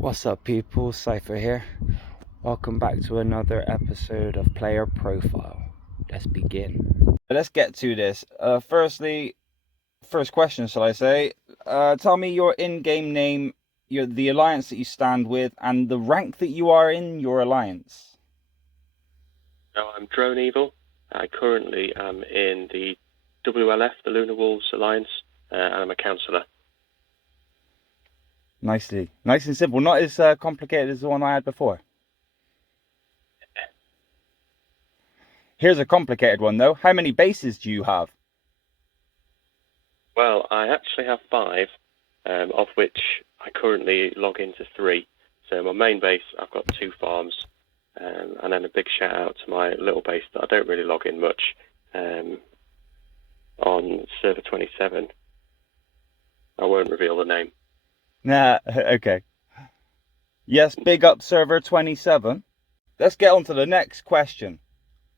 What's up, people? Cypher here. Welcome back to another episode of Player Profile. Let's begin. Let's get to this. First question, shall I say? Tell me your in-game name, the alliance that you stand with, and the rank that you are in your alliance. So I'm Dronevil. I currently am in the WLF, the Lunar Wolves Alliance, and I'm a counsilor. Nice and simple. Not as complicated as the one I had before. Here's a complicated one, though. How many bases do you have? Well, I actually have 5, of which I currently log into 3. So my main base, I've got 2 farms, and then a big shout out to my little base that I don't really log in much, on server 27. I won't reveal the name. Nah, okay. Yes, big up server 27. Let's get on to the next question.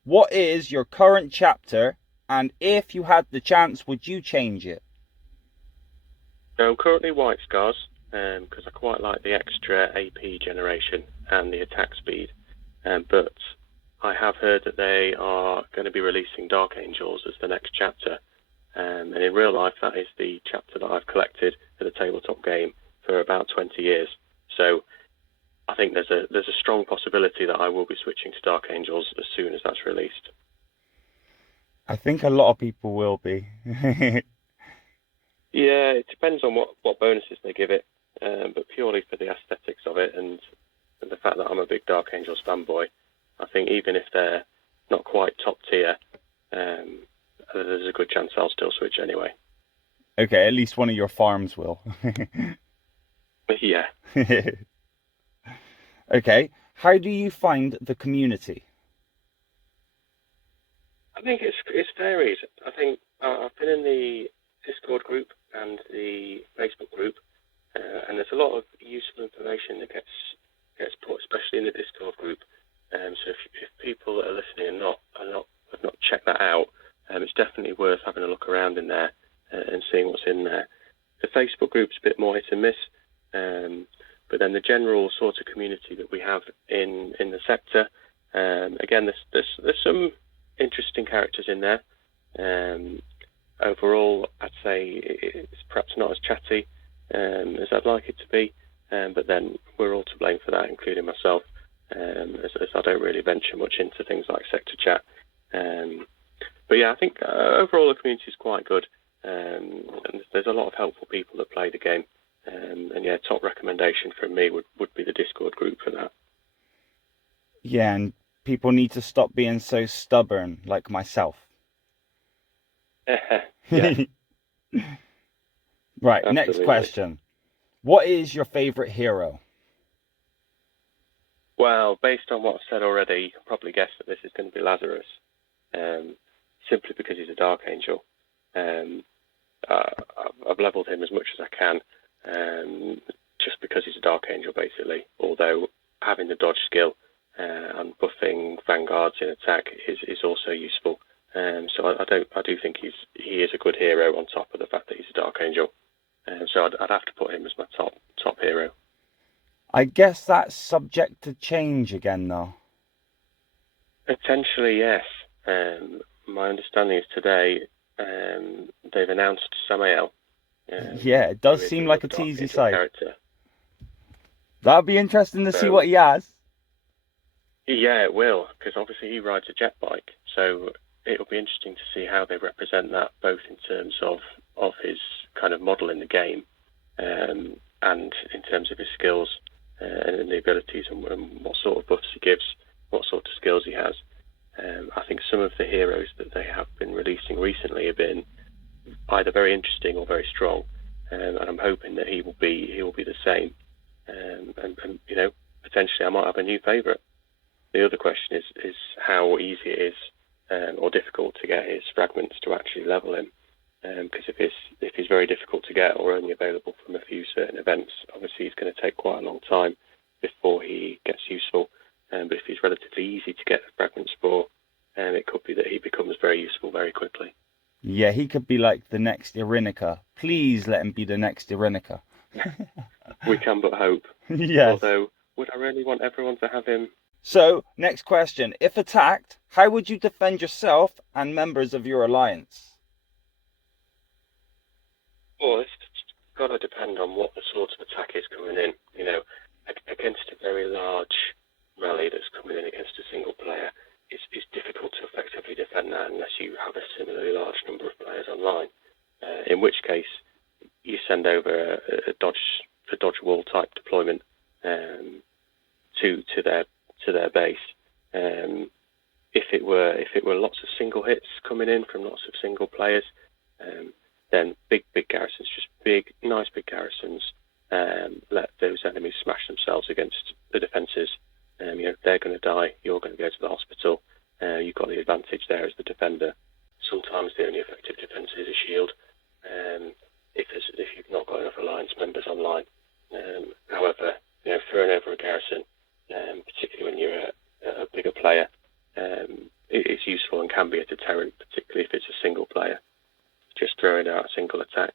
What is your current chapter, and if you had the chance, would you change it? So I'm currently White Scars, because I quite like the extra AP generation and the attack speed. But I have heard that they are going to be releasing Dark Angels as the next chapter. And in real life, that is the chapter that I've collected for the tabletop game for about 20 years. So I think there's a strong possibility that I will be switching to Dark Angels as soon as that's released. I think a lot of people will be. Yeah, it depends on what bonuses they give it, but purely for the aesthetics of it and the fact that I'm a big Dark Angels fanboy, I think even if they're not quite top tier, there's a good chance I'll still switch anyway. Okay, at least one of your farms will. Yeah. Okay, how do you find the community? I think it's varied. I think I've been in the Discord group and the Facebook group, and there's a lot of useful information that gets put, especially in the Discord group. So if people that are listening have not checked that out, it's definitely worth having a look around in there and seeing what's in there. The Facebook group's a bit more hit and miss, but then the general sort of community that we have in the sector, again, there's some interesting characters in there. Overall, I'd say it's perhaps not as chatty as I'd like it to be, but then we're all to blame for that, including myself, as I don't really venture much into things like sector chat. But yeah, I think overall the community is quite good, and there's a lot of helpful people that play the game. And yeah, top recommendation from me would be the Discord group for that. Yeah, and people need to stop being so stubborn, like myself. Yeah. Right, Absolutely. Next question. What is your favorite hero? Well, based on what I've said already, you can probably guess that this is going to be Lazarus, simply because he's a Dark Angel. I've leveled him as much as I can, just because he's a Dark Angel, basically. Although having the dodge skill and buffing vanguards in attack is also useful. So I do think he is a good hero on top of the fact that he's a Dark Angel. So I'd have to put him as my top hero. I guess that's subject to change again, though. Potentially, yes. My understanding is today they've announced Samael. Yeah, it does seem like a teasy side. Character. That'd be interesting to see what he has. Yeah, it will, because obviously he rides a jet bike, so it'll be interesting to see how they represent that, both in terms of his kind of model in the game, and in terms of his skills and the abilities and what sort of buffs he gives, what sort of skills he has. I think some of the heroes that they have been releasing recently have been either very interesting or very strong, and I'm hoping that he will be the same. And you know, potentially I might have a new favourite. The other question is how easy it is or difficult to get his fragments to actually level him. Because if he's very difficult to get or only available from a few certain events, obviously he's going to take quite a long time before he gets useful. But if he's relatively easy to get the fragments for, it could be that he becomes very useful very quickly. Yeah, he could be like the next Irinica. Please let him be the next Irinica. We can but hope. Yes. Although, would I really want everyone to have him? So, next question. If attacked, how would you defend yourself and members of your alliance? Well, it's got to depend on what the sort of attack is coming in. Against a very large rally that's coming in against a single player, it's difficult to effectively defend that unless you have a similarly large number of players online. In which case, you send over a dodge wall type deployment to their base. If it were lots of single hits coming in from lots of single players, then big garrisons, just nice big garrisons. Let those enemies smash themselves against the defences. They're going to die. You're going to go to the hospital. You've got the advantage there as the defender. Sometimes the only effective defence is a shield. If you've not got enough alliance members online. However, throwing over a garrison, particularly when you're a bigger player, it's useful and can be a deterrent, particularly if it's a single player. Just throwing out a single attack.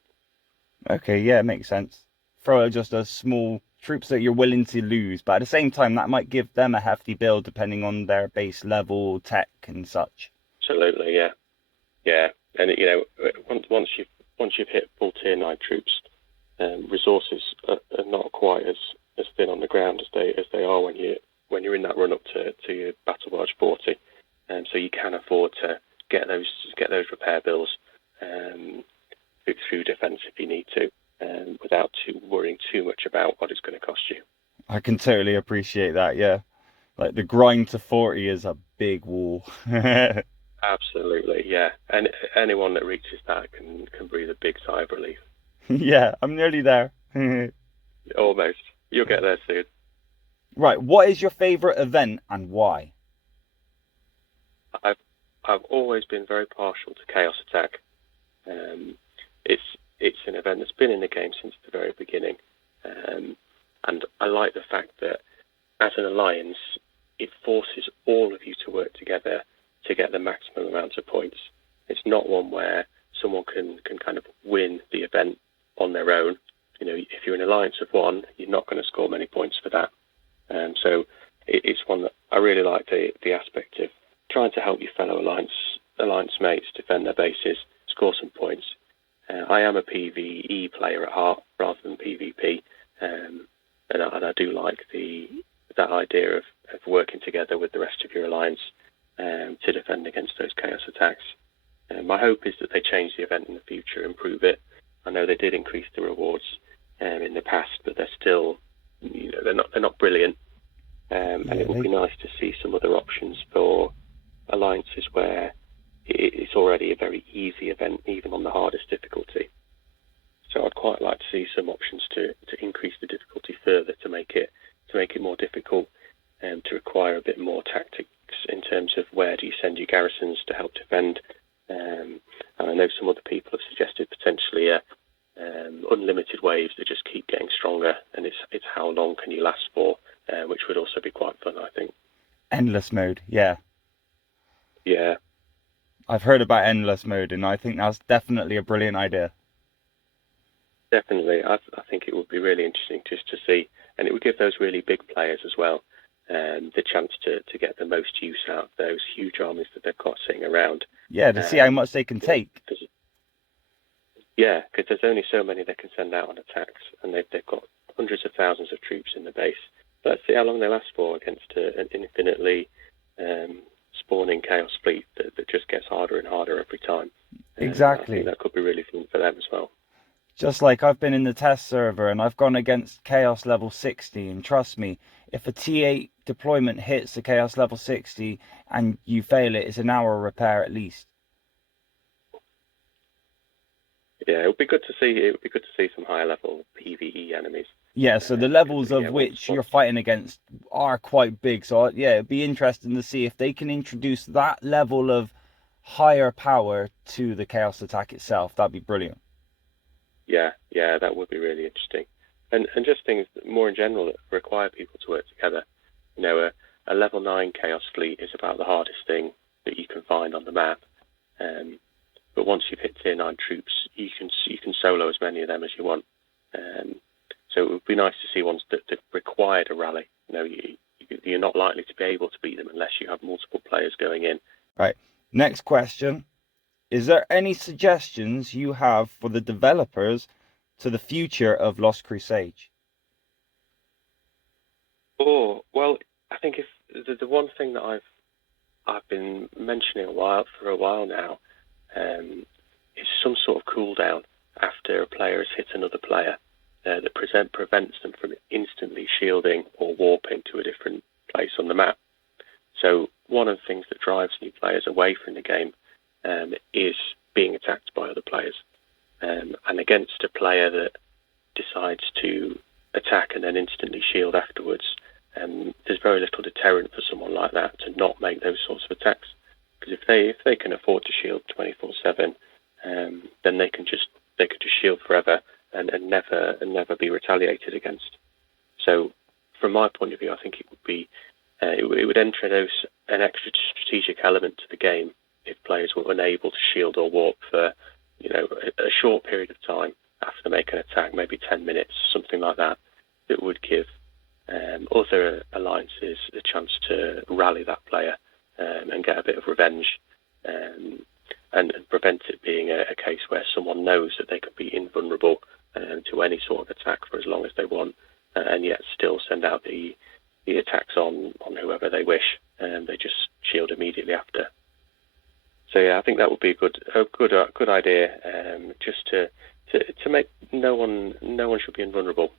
Okay, yeah, it makes sense. Throw out just a small troops that you're willing to lose, but at the same time, that might give them a hefty build depending on their base level, tech, and such. Absolutely, yeah. And once you've hit full tier 9 troops, resources are not quite as thin on the ground as they are when you're in that run up to your battle barge 40. So you can afford to get those repair bills through defence if you need to, without worrying too much about what it's going to cost you. I can totally appreciate that, yeah. Like the grind to 40 is a big wall. Absolutely, yeah. And anyone that reaches that can breathe a big sigh of relief. Yeah, I'm nearly there. Almost. You'll get there soon. Right, what is your favourite event and why? I've always been very partial to Chaos Attack. It's an event that's been in the game since the very beginning, and I like the fact that as an alliance, it forces all of you to work together to get the maximum amount of points. It's not one where someone can kind of win the event on their own. If you're an alliance of one, you're not going to score many points for that. So it's one that I really like the aspect of trying to help your fellow alliance mates defend their bases, score some points. I am a PvE player at heart rather than PvP, and I do like that idea of working together with the rest of your alliance to defend against those chaos attacks. My hope is that they change the event in the future, improve it. I know they did increase the rewards in the past, but they're still, they're not brilliant. And it would be nice to see some other options for alliances where it's already a very easy event, even on the hardest difficulty. So I'd quite like to see some options to increase the difficulty further, to make it more difficult, and to require a bit more tactics in terms of where do you send your garrisons to help defend. And I know some other people have suggested potentially unlimited waves that just keep getting stronger, and it's how long can you last for, which would also be quite fun, I think. Endless mode, yeah. Yeah. I've heard about endless mode, and I think that's definitely a brilliant idea. Definitely. I think it would be really interesting just to see, and it would give those really big players as well the chance to get the most use out of those huge armies that they've got sitting around. Yeah, to see how much they can take. Yeah, because there's only so many they can send out on attacks, and they've got hundreds of thousands of troops in the base. Let's see how long they last for against an infinitely spawning chaos fleet that just gets harder and harder every time. Exactly. I think that could be really fun for them as well. Just like I've been in the test server and I've gone against Chaos level 60, and trust me, if a T8 deployment hits the Chaos level 60 and you fail it, it's an hour repair at least. Yeah, it would be good to see some higher level PvE enemies. Yeah, so the levels of which you're fighting against are quite big. So yeah, it'd be interesting to see if they can introduce that level of higher power to the Chaos attack itself. That'd be brilliant. Yeah, that would be really interesting. And just things more in general that require people to work together. A level 9 Chaos fleet is about the hardest thing that you can find on the map. But once you've hit tier 9 troops, you can solo as many of them as you want. So it would be nice to see ones that required a rally. You're not likely to be able to beat them unless you have multiple players going in. Right. Next question. Is there any suggestions you have for the developers to the future of Lost Crusade? Oh, well, I think if the one thing that I've been mentioning for a while now is some sort of cooldown after a player has hit another player that prevents them from instantly shielding or warping to a different place on the map. So one of the things that drives new players away from the game is being attacked by other players. And against a player that decides to attack and then instantly shield afterwards, there's very little deterrent for someone like that to not make those sorts of attacks. Because if they can afford to shield 24/7, then they could just shield forever and never be retaliated against. So from my point of view, I think it would be it would introduce an extra strategic element to the game if players were unable to shield or warp for a short period of time after they make an attack, maybe 10 minutes, something like that. That would give other alliances a chance to rally that player and get a bit of revenge, and prevent it being a case where someone knows that they could be invulnerable to any sort of attack for as long as they want, and yet still send out the attacks on whoever they wish, and they just shield immediately after. So yeah, I think that would be a good idea, just to make no one should be invulnerable.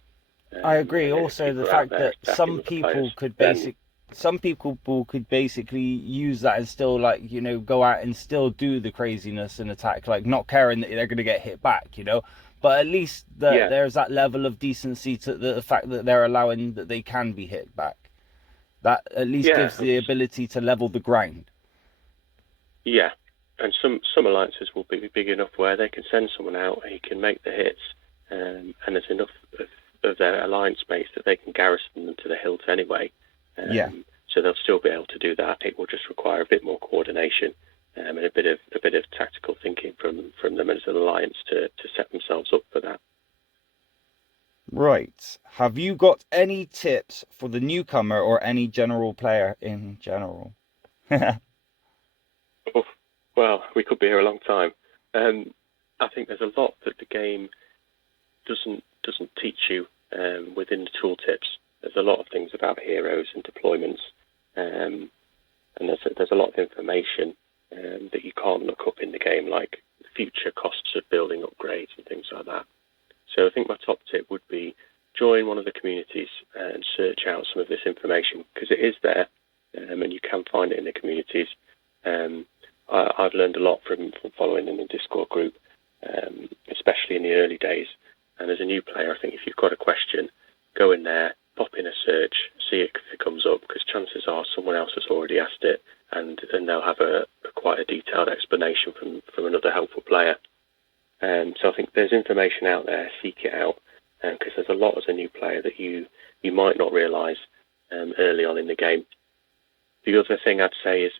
I agree. Also, the fact that some people could basically use that and still go out and still do the craziness and attack, not caring that they're going to get hit back, But at least there's that level of decency to the fact that they're allowing that they can be hit back. That at least gives the ability to level the ground. Yeah, and some alliances will be big enough where they can send someone out, he can make the hits, and there's enough of their alliance mates that they can garrison them to the hilt anyway. So they'll still be able to do that. It will just require a bit more coordination and a bit of tactical thinking from them as an alliance to set themselves up for that. Right. Have you got any tips for the newcomer or any general player in general? Well, we could be here a long time. I think there's a lot that the game doesn't teach you within the tooltips. There's a lot of things about heroes and deployments, and there's a lot of information that you can't look up in the game, like future costs of building upgrades and things like that. So I think my top tip would be join one of the communities and search out some of this information, because it is there, and you can find it in the communities. I've learned a lot from following in the Discord group, especially in the early days. And as a new player, I think if you've got a question, go in there, pop in a search, see if it comes up, because chances are someone else has already asked it, and they'll have quite a detailed explanation from another helpful player. So I think there's information out there, seek it out, because there's a lot as a new player that you might not realise early on in the game. The other thing I'd say is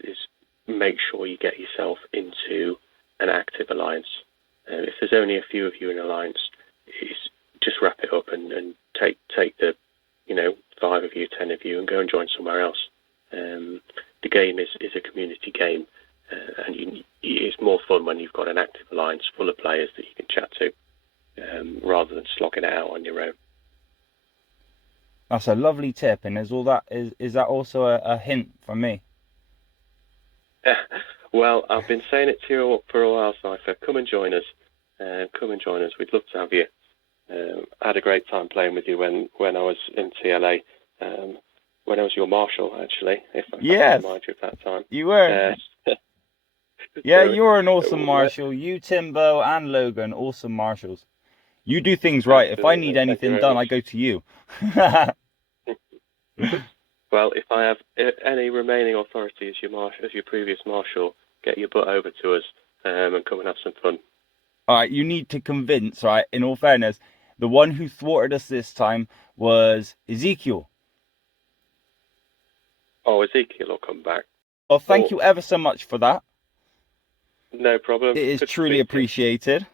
make sure you get yourself into an active alliance. If there's only a few of you in an alliance, just wrap it up and take the 5 of you, 10 of you, and go and join somewhere else. The game is a community game, and it's more fun when you've got an active alliance full of players that you can chat to, rather than slogging it out on your own. That's a lovely tip, and is that also a hint from me? Well, I've been saying it to you for a while, Cypher. Come and join us. Come and join us. We'd love to have you. I had a great time playing with you when I was in TLA. When I was your marshal, actually, if I can remind you of that time. You were. Yeah, you were an awesome marshal. You, Timbo, and Logan, awesome marshals. You do things right. Absolutely. If I need anything done, I go to you. Well, if I have any remaining authority as your previous marshal, get your butt over to us and come and have some fun. All right, you need to convince, right? In all fairness, the one who thwarted us this time was Ezekiel. Oh, Ezekiel will come back. Well, thank you ever so much for that. No problem. It is truly appreciated.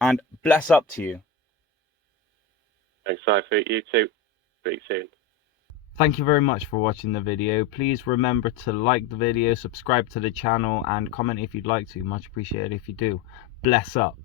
And bless up to you. Thanks, Cypher. You too. Speak soon. Thank you very much for watching the video. Please remember to like the video, subscribe to the channel, and comment if you'd like to. Much appreciated if you do. Bless up.